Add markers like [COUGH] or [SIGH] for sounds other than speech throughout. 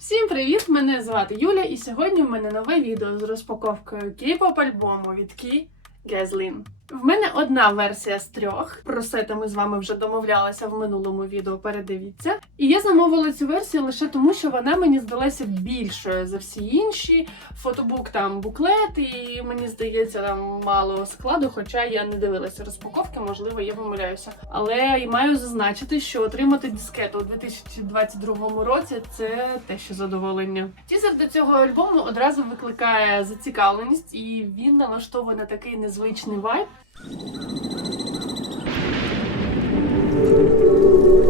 Всім привіт! Мене звати Юля, і сьогодні в мене нове відео з розпаковкою кей-поп альбому від Кі Гезлін. В мене одна версія з трьох. Про сети ми з вами вже домовлялися в минулому відео. Передивіться. І я замовила цю версію лише тому, що вона мені здалася більшою за всі інші. Фотобук там буклет, і мені здається, там мало складу, хоча я не дивилася розпаковки, можливо, я помиляюся. Але і маю зазначити, що отримати дискету у 2022 році це те, що задоволення. Тізер до цього альбому одразу викликає зацікавленість, і він налаштований на такий незвичний вайб. thank you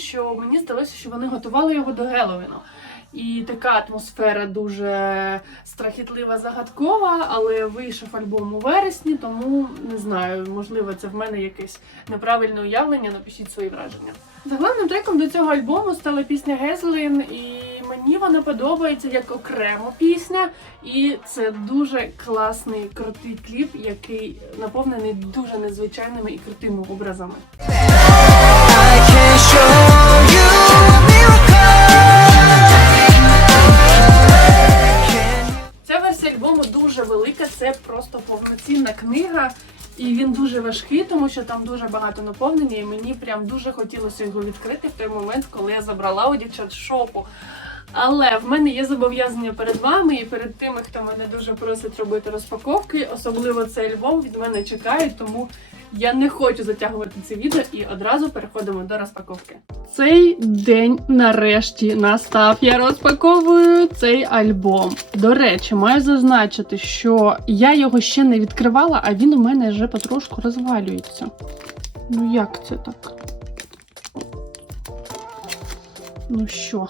що мені здалося, що вони готували його до Геловіну. І така атмосфера дуже страхітлива, загадкова, але вийшов альбом у вересні, тому не знаю, можливо, це в мене якесь неправильне уявлення. Напишіть свої враження. Заглавним треком до цього альбому стала пісня Гезлін, і мені вона подобається як окрема пісня. І це дуже класний крутий кліп, який наповнений дуже незвичайними і крутими образами. I can show повноцінна книга. І він дуже важкий, тому що там дуже багато наповнення, і мені прям дуже хотілося його відкрити в той момент, коли я забрала у дівчат шопу. Але в мене є зобов'язання перед вами і перед тими, хто мене дуже просить робити розпаковки. Особливо цей альбом від мене чекають, тому я не хочу затягувати це відео і одразу переходимо до розпаковки. Цей день нарешті настав. Я розпаковую цей альбом. До речі, маю зазначити, що я його ще не відкривала, а він у мене вже потрошку розвалюється. Ну як це так? Ну що?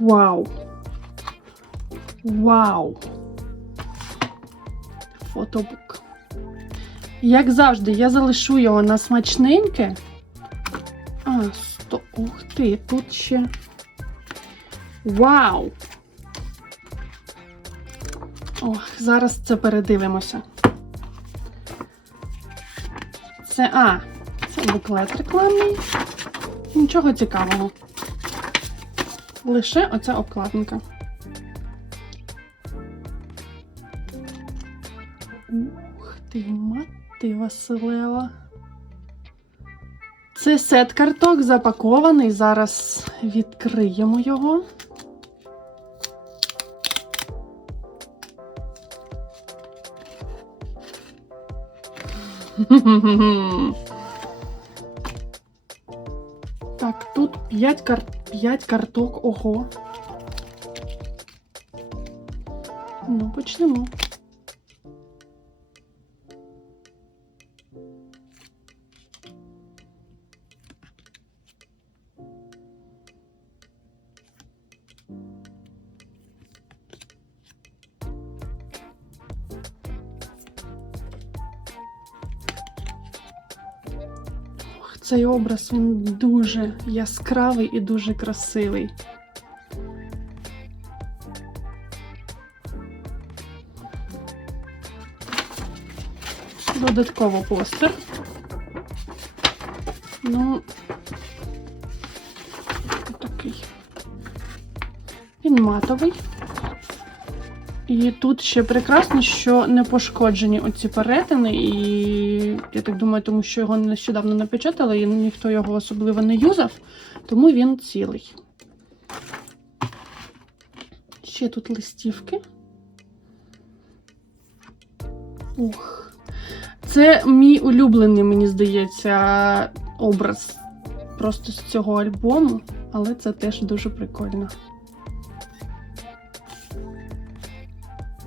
Вау. Вау. Фотобук. Як завжди, я залишу його на смачненьке. А, сто. Ух ти, тут ще. Вау! Ох, зараз це передивимося. Це. А, це буклет рекламний. Нічого цікавого. Лише оця обкладинка. Ух ти, мати Василева. Це сет карток запакований. Зараз відкриємо його. [LAUGHS] Так, тут 5, кар... 5 карток. Ого. Ну, почнемо. Цей образ він дуже яскравий і дуже красивий. Додатково постер. Ну, такий. Він матовий. І тут ще прекрасно, що не пошкоджені оці перетини, і я так думаю, тому що його нещодавно напечатали, і ніхто його особливо не юзав, тому він цілий. Ще тут листівки. Ух. Це мій улюблений, мені здається, образ просто з цього альбому, але це теж дуже прикольно.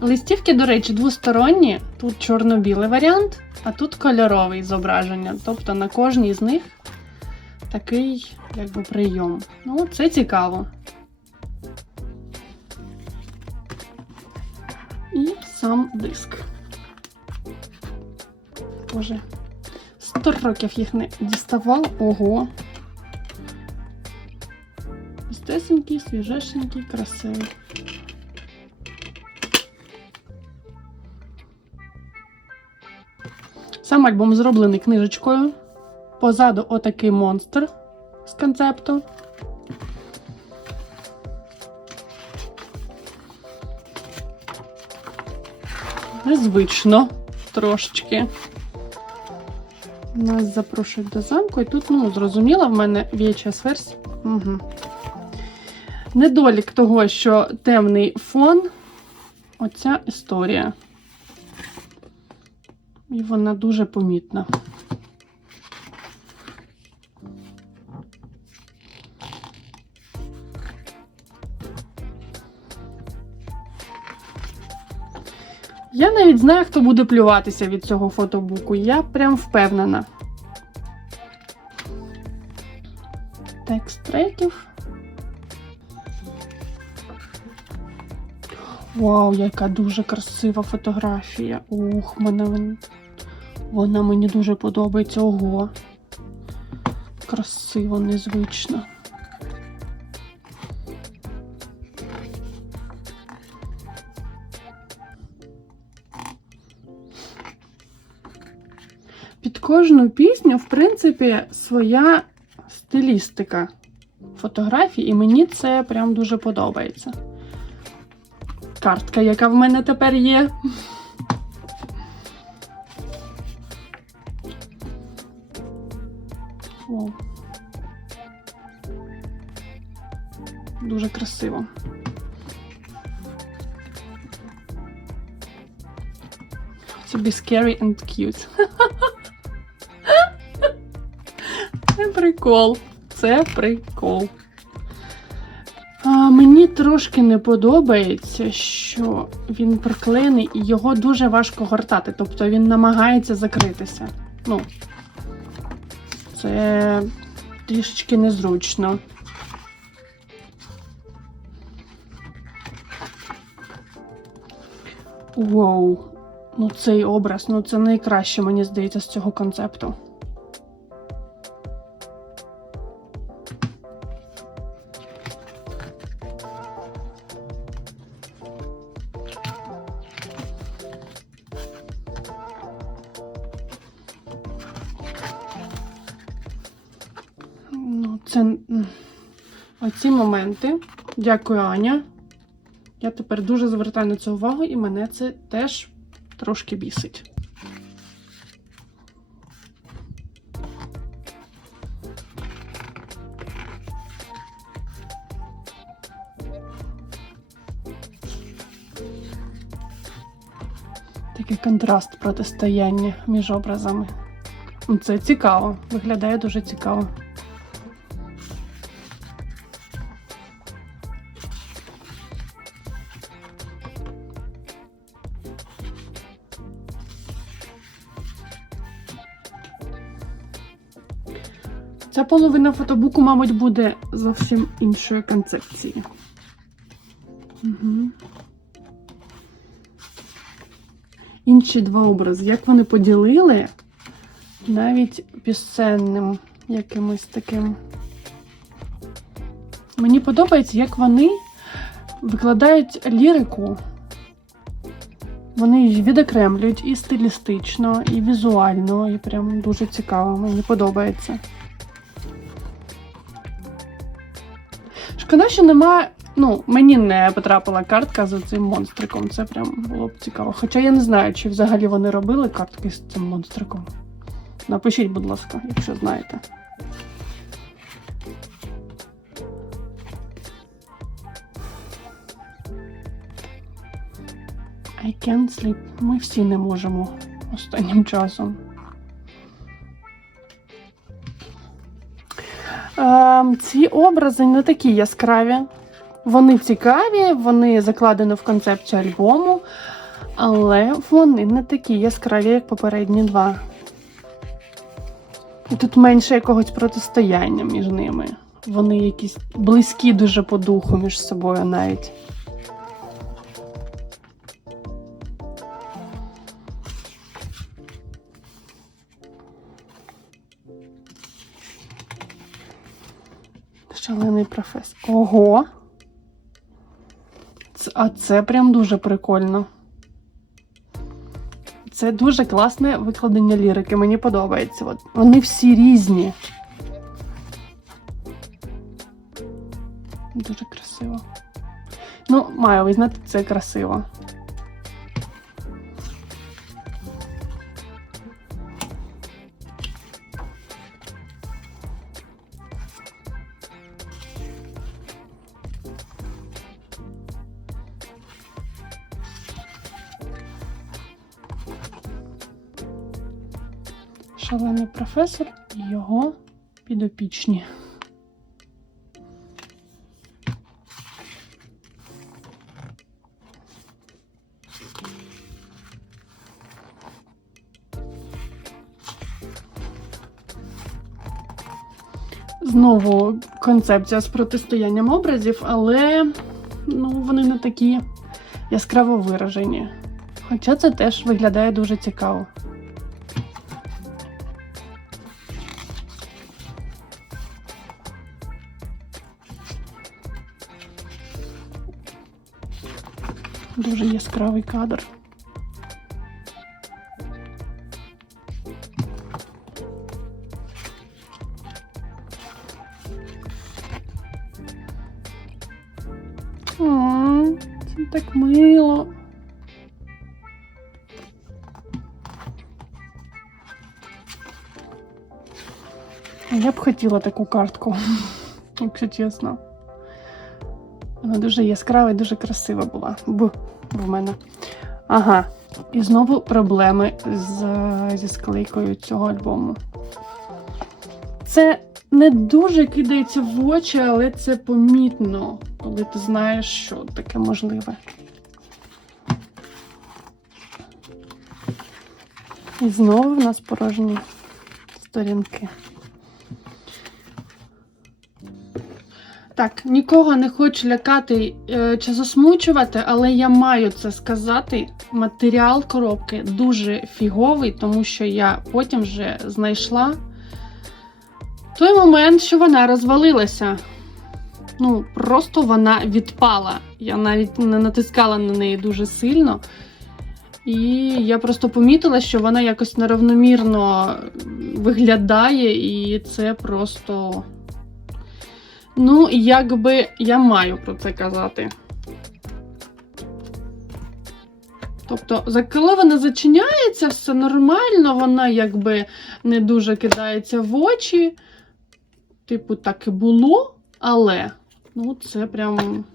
Листівки, до речі, двосторонні. Тут чорно-білий варіант, а тут кольоровий зображення. Тобто на кожній з них такий якби прийом. Ну, це цікаво. І сам диск. Боже, 100 років їх не діставав. Ого. Чистесенький, свіжесенький, красивий. Сам альбом зроблений книжечкою. Позаду отакий монстр з концепту. Незвично трошечки. Нас запрошують до замку, і тут, ну, зрозуміло, в мене VHS версія. Угу. Недолік того, що темний фон, оця історія. І вона дуже помітна. Я навіть знаю, хто буде плюватися від цього фотобуку. Я прям впевнена. Текст треків. Вау, яка дуже красива фотографія. Ух, мене вон- вона мені дуже подобається. Ого. Красиво, незвично. Під кожну пісню, в принципі, своя стилістика фотографій, і мені це прям дуже подобається. Картка, яка в мене тепер є. Вау. Дуже красиво. To be scary and cute. [LAUGHS] Це прикол. Це прикол. Трошки не подобається, що він приклеєний і його дуже важко гортати. Тобто він намагається закритися. Ну, це трішечки незручно. Вау. Ну, цей образ, ну це найкраще, мені здається, з цього концепту. Моменти. Дякую, Аня. Я тепер дуже звертаю на це увагу, і мене це теж трошки бісить. Такий контраст протистояння між образами. Це цікаво, виглядає дуже цікаво. Ця половина фотобуку, мабуть, буде зовсім іншої концепції. Угу. Інші два образи. Як вони поділили навіть пісенним якимось таким. Мені подобається, як вони викладають лірику. Вони її відокремлюють і стилістично, і візуально, і прям дуже цікаво. Мені подобається. Шкода, що немає. Ну, мені не потрапила картка з цим монстриком. Це прям було б цікаво. Хоча я не знаю, чи взагалі вони робили картки з цим монстриком. Напишіть, будь ласка, якщо знаєте. I can't sleep. Ми всі не можемо останнім часом. Ці образи не такі яскраві. Вони цікаві, вони закладені в концепцію альбому, але вони не такі яскраві, як попередні два. І тут менше якогось протистояння між ними. Вони якісь близькі дуже по духу між собою навіть. Шалений професор. Ого! А це прям дуже прикольно. Це дуже класне викладення лірики. Мені подобається. От. Вони всі різні. Дуже красиво. Ну, маю визнати, це красиво. Шалений професор і його підопічні. Знову концепція з протистоянням образів, але ну, вони не такі яскраво виражені. Хоча це теж виглядає дуже цікаво. Дуже яскравий кадр. Це так мило. Я б хотіла таку картку, [LAUGHS] якщо чесно. Вона дуже яскрава і дуже красива була. Б в мене. Ага. І знову проблеми з, зі склейкою цього альбому. Це не дуже кидається в очі, але це помітно, коли ти знаєш, що таке можливе. І знову в нас порожні сторінки. Так, нікого не хочу лякати е, чи засмучувати, але я маю це сказати. Матеріал коробки дуже фіговий, тому що я потім вже знайшла той момент, що вона розвалилася. Ну, просто вона відпала. Я навіть не натискала на неї дуже сильно. І я просто помітила, що вона якось неравномірно виглядає, і це просто. Ну, якби я маю про це казати. Тобто, коли вона зачиняється, все нормально, вона якби не дуже кидається в очі. Типу, так і було, але ну, це прям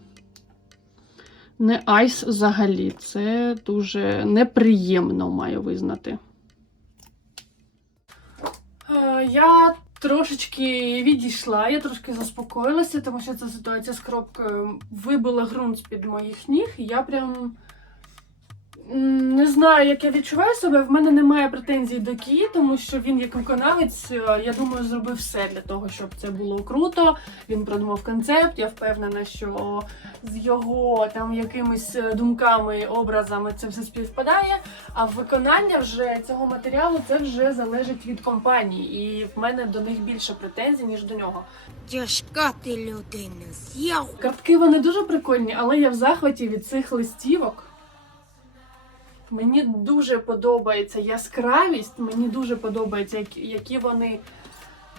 не айс взагалі. Це дуже неприємно, маю визнати. Е, Я трошечки відійшла, я трошки заспокоїлася, тому що ця ситуація з коробкою вибила ґрунт з-під моїх ніг, і я прям не знаю, як я відчуваю себе. В мене немає претензій до Кі, тому що він, як виконавець, е, я думаю, зробив все для того, щоб це було круто. Він продумав концепт. Я впевнена, що з його там якимись е, думками, образами це все співпадає. А виконання вже цього матеріалу це вже залежить від компанії, і в мене до них більше претензій, ніж до нього. Тяжка ти людина, з'яв. Картки вони дуже прикольні, але я в захваті від цих листівок. Мені дуже подобається яскравість, мені дуже подобається, які, вони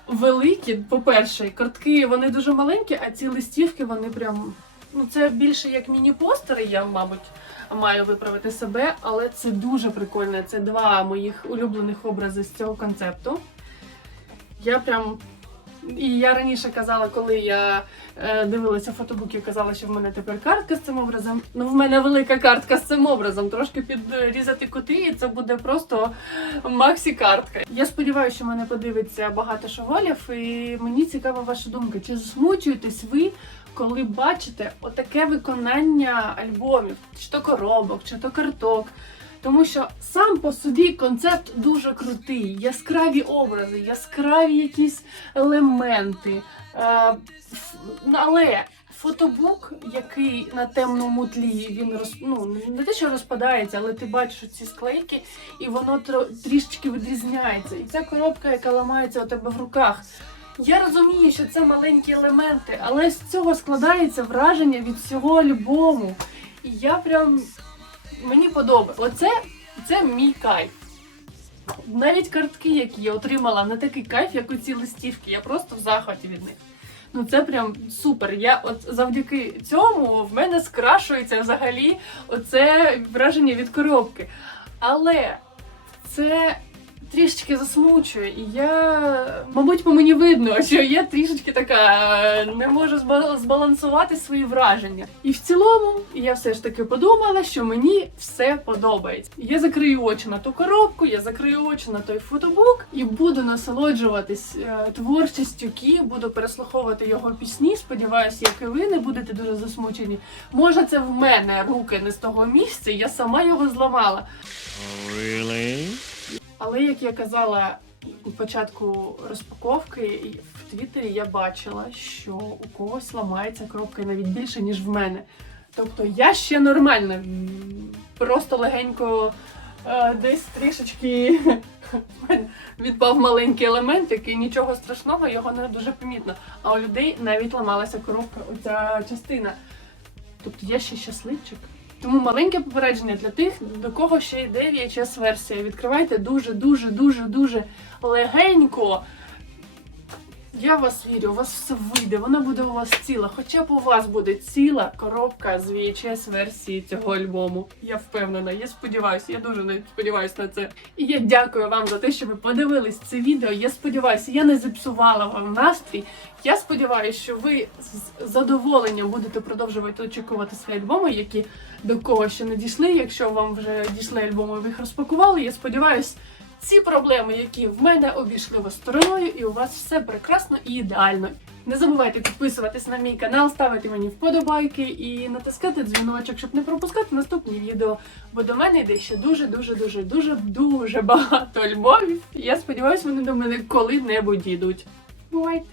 великі. По-перше, картки вони дуже маленькі, а ці листівки вони прям. Ну, це більше як міні-постери, я, мабуть, маю виправити себе, але це дуже прикольно. Це два моїх улюблених образи з цього концепту. Я прям І я раніше казала, коли я е, дивилася фотобук, я казала, що в мене тепер картка з цим образом. Ну, в мене велика картка з цим образом. Трошки підрізати кути, і це буде просто максі-картка. Я сподіваюся, що мене подивиться багато шоволів, і мені цікава ваша думка. Чи засмучуєтесь ви, коли бачите отаке виконання альбомів, чи то коробок, чи то карток? Тому що сам по собі концепт дуже крутий, яскраві образи, яскраві якісь елементи. Е, але фотобук, який на темному тлі він роз, ну, не те, що розпадається, але ти бачиш ці склейки, і воно трішечки відрізняється. І ця коробка, яка ламається у тебе в руках. Я розумію, що це маленькі елементи, але з цього складається враження від всього альбому. І я прям мені подобається. Оце це мій кайф. Навіть картки, які я отримала, не такий кайф, як оці листівки. Я просто в захваті від них. Ну це прям супер. Я от завдяки цьому в мене скрашується взагалі оце враження від коробки. Але це трішечки засмучує, і я, мабуть, по мені видно, що я трішечки така е, не можу зба- збалансувати свої враження. І в цілому я все ж таки подумала, що мені все подобається. Я закрию очі на ту коробку, я закрию очі на той фотобук і буду насолоджуватись е, творчістю Кі, буду переслуховувати його пісні. Сподіваюся, як і ви не будете дуже засмучені. Може, це в мене руки не з того місця, я сама його зламала. Але як я казала у початку розпаковки в Твіттері, я бачила, що у когось ламається коробка навіть більше, ніж в мене. Тобто я ще нормальна, просто легенько е, десь трішечки [LAUGHS] відпав маленький елемент, який нічого страшного, його не дуже помітно. А у людей навіть ламалася коробка, оця частина. Тобто я ще щасливчик. Тому маленьке попередження для тих, до кого ще йде VHS версія. Відкривайте дуже, дуже, дуже, дуже легенько. Я вас вірю, у вас все вийде, вона буде у вас ціла. Хоча б у вас буде ціла коробка з VHS версії цього альбому. Я впевнена, я сподіваюся, я дуже сподіваюся на це. І я дякую вам за те, що ви подивились це відео. Я сподіваюся, я не зіпсувала вам настрій. Я сподіваюся, що ви з задоволенням будете продовжувати очікувати свої альбоми, які до кого ще не дійшли. Якщо вам вже дійшли альбоми, ви їх розпакували. Я сподіваюся, ці проблеми, які в мене обійшли вас стороною, і у вас все прекрасно і ідеально. Не забувайте підписуватись на мій канал, ставити мені вподобайки і натискати дзвіночок, щоб не пропускати наступні відео. Бо до мене йде ще дуже, дуже, дуже, дуже, дуже багато любові. Я сподіваюся, вони до мене коли-небудь дійдуть. Бувайте!